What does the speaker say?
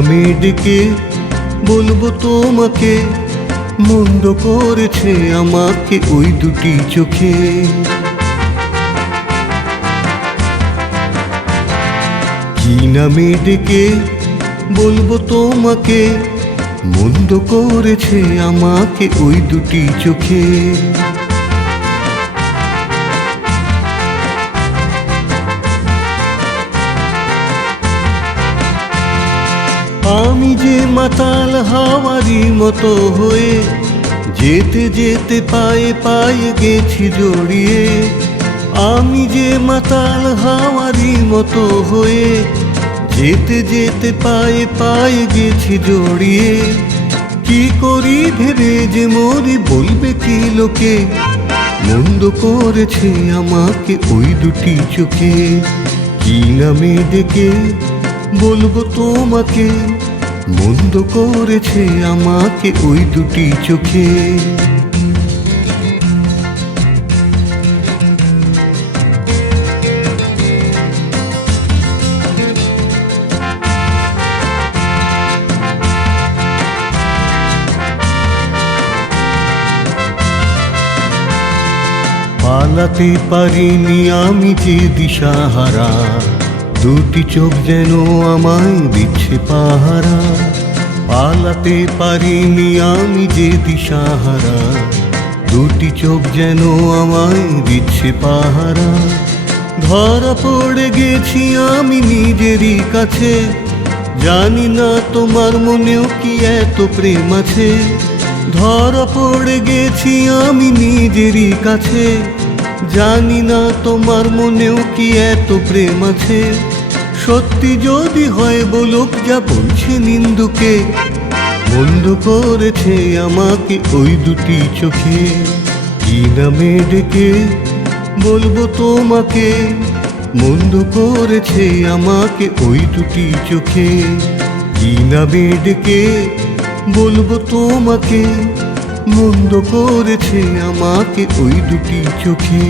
নামে ডেকে বলবো তোমাকে, মন্দ করেছে আমাকে ওই দুটি চোখে। কি নামে ডেকে বলবো তোমাকে, মন্দ করেছে আমাকে ওই দুটি চোখে। আমি যে মাতাল হাওয়ারি মতো হয়ে যেতে যেতে পায়ে পায়ে গেছি জড়িয়ে। আমি যে মাতাল হাওয়ারি মতো হয়ে যেতে যেতে পায়ে পায়ে গেছি জড়িয়ে। কি করি ভেবে যে মরি, বলবে কি লোকে, মন্দ করেছে আমাকে ওই দুটি চোখে। কি নামে ডেকে বলবো তোমাকে, মন্দ করেছে আমাকে ওই দুটি চোখে। পালাতে পারিনি আমি যে দিশাহারা, দুটি চোখ যেন আমায় দিচ্ছে পাহারা। পালাতে পারিনি আমি যে দিশাহারা, দুটি চোখ যেন আমায় দিচ্ছে পাহারা। ধরা পড়ে গেছি আমি নিজেরই কাছে, জানি না তোমার মনেও কি এত প্রেম আছে। ধরা পড়ে গেছি আমি নিজেরই কাছে, জানি না তোমার মনেও কি এত প্রেম আছে। সত্যি যদি হয় বলুক যা বলছে নিন্দুকে, মন্দ করেছে আমাকে ওই দুটি চোখে। কি নামে ডেকে বলবো তোমাকে, মন্দ করেছে আমাকে ওই দুটি চোখে। কি নামে ডেকে বলবো তোমাকে, মন্দ করেছে আমাকে ওই দুটি চোখে।